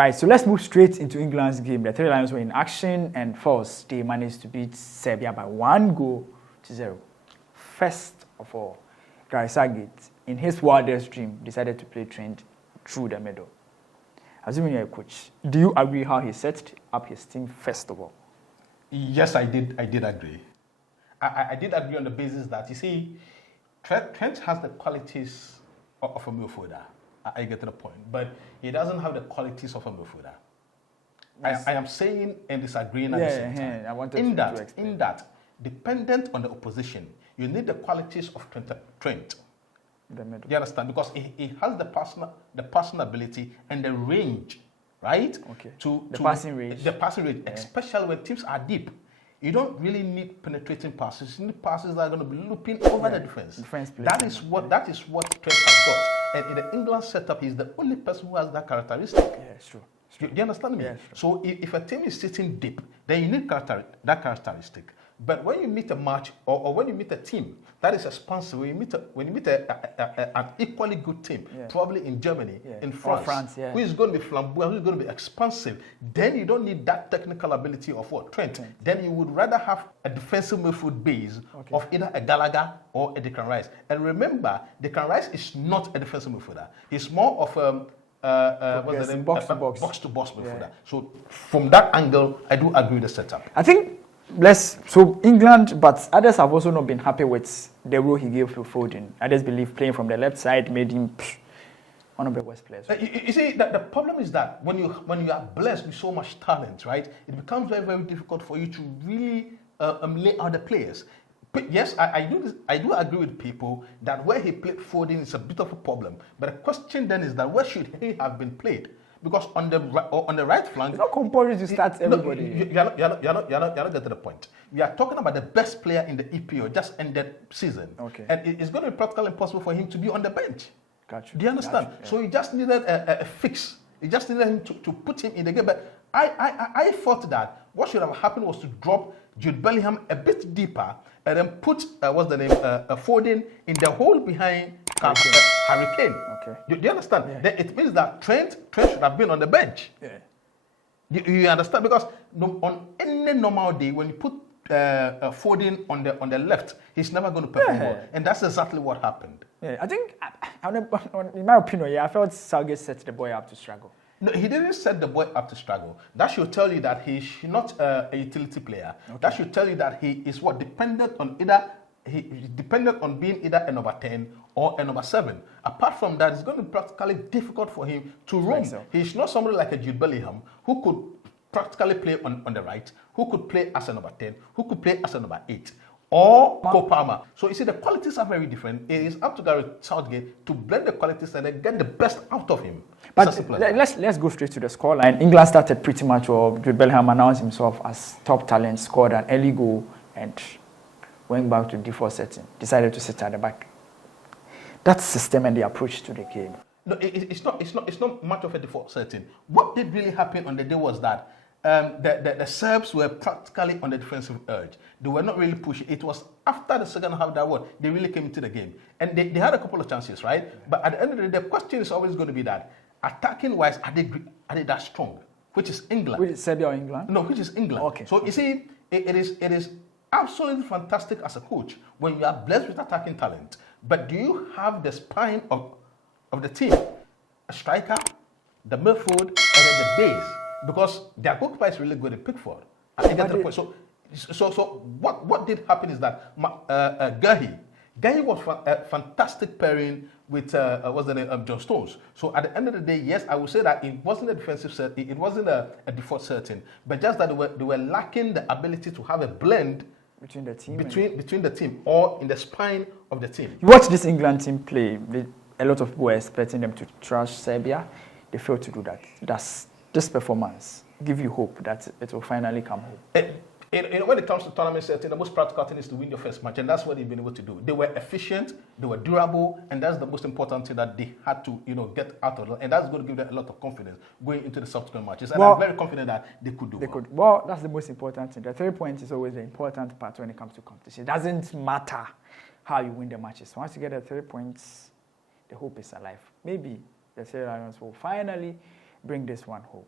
Right, so let's move straight into England's game. The Three Lions were in action, and first, they managed to beat Serbia by 1-0. First of all, Gareth Southgate, in his wildest dream, decided to play Trent through the middle. Assuming you're a coach, do you agree how he set up his team first of all? Yes, I did agree. I did agree on the basis that, you see, Trent has the qualities of a midfielder. I get to the point, but he doesn't have the qualities of a midfielder. Yes. I am saying and disagreeing at the same time. I wanted in that, dependent on the opposition, you need the qualities of Trent. The middle. Do you understand? Because he has the personal ability and the range, right? Okay. The passing range. The passing range, especially when teams are deep. You don't really need penetrating passes. You need passes that are going to be looping over the defense. That is what Trent has got. And in the England setup, he's the only person who has that characteristic. Yeah, it's true. Do you understand me? Yeah, so if a team is sitting deep, then you need that characteristic. But when you meet a match or when you meet a team that is expansive, when you meet an equally good team, probably in Germany, in France, who is going to be flamboyant, who is going to be expansive, then you don't need that technical ability of Trent. Then you would rather have a defensive midfield base of either a Gallagher or a Declan Rice. And remember, Declan Rice is not a defensive midfielder. He's more of what's the name? Box to box midfielder. So from that angle, I do agree with the setup. I think so England, but others have also not been happy with the role he gave to Foden. Others believe playing from the left side made him one of the worst players. You see, the problem is that when you are blessed with so much talent, right, it becomes very, very difficult for you to really lay out the players. But yes, I do agree with people that where he played Foden is a bit of a problem. But the question then is that where should he have been played? Because on the right flank, it's not compulsory to start everybody. You're not getting to the point. We are talking about the best player in the EPO just ended season, and it's going to be practically impossible for him to be on the bench. Gotcha. Do you understand? Gotcha. So you just needed a fix. You just needed him to put him in the game. But I thought that what should have happened was to drop Jude Bellingham a bit deeper and then put Foden in the hole behind Hurricane. Okay. Do you understand? Yeah. Then it means that Trent should have been on the bench. Yeah. You understand? Because on any normal day, when you put Foden on the left, he's never going to perform well. And that's exactly what happened. Yeah, I think, in my opinion, I felt Southgate set the boy up to struggle. No, he didn't set the boy up to struggle. That should tell you that he's not a utility player. That should tell you that he is dependent on being either a number 10 or a number 7. Apart from that, it's going to be practically difficult for him to roam. So. He's not somebody like a Jude Bellingham who could practically play on the right, who could play as a number 10, who could play as a number 8. Or Cole Palmer. So you see, the qualities are very different. It is up to Gareth Southgate to blend the qualities and then get the best out of him. But let's go straight to the scoreline. England started pretty much well. Jude Bellingham announced himself as top talent, scored an early goal, and went back to default setting. Decided to sit at the back. That system and the approach to the game. No, it's not much of a default setting. What did really happen on the day was that the Serbs were practically on the defensive urge. They were not really pushing. It was after the second half that they really came into the game. And they had a couple of chances, right? Yeah. But at the end of the day, the question is always going to be that, attacking-wise, are they that strong? Which is England. Which is Serbia or England? No, which is England. Okay. So you see, it is absolutely fantastic as a coach when you are blessed with attacking talent. But do you have the spine of the team? A striker, the midfield, and then the base. Because their goalkeeper is really good at Pickford. So what did happen is that Gahi was a fantastic pairing with John Stones. So at the end of the day, yes, I would say that it wasn't a defensive set, it wasn't a default setting, but just that they were lacking the ability to have a blend between the team, between the team or in the spine of the team. You watch this England team play. A lot of people were expecting them to trash Serbia. They failed to do that. This performance give you hope that it will finally come home. When it comes to tournament setting, the most practical thing is to win your first match, and that's what they've been able to do. They were efficient, they were durable, and that's the most important thing that they had to, get out of it. And that's going to give them a lot of confidence going into the subsequent matches. And I'm very confident that they could do it. Well, that's the most important thing. The 3 points is always the important part when it comes to competition. It doesn't matter how you win the matches. Once you get the 3 points, the hope is alive. Maybe the Sierra Lions will finally bring this one home.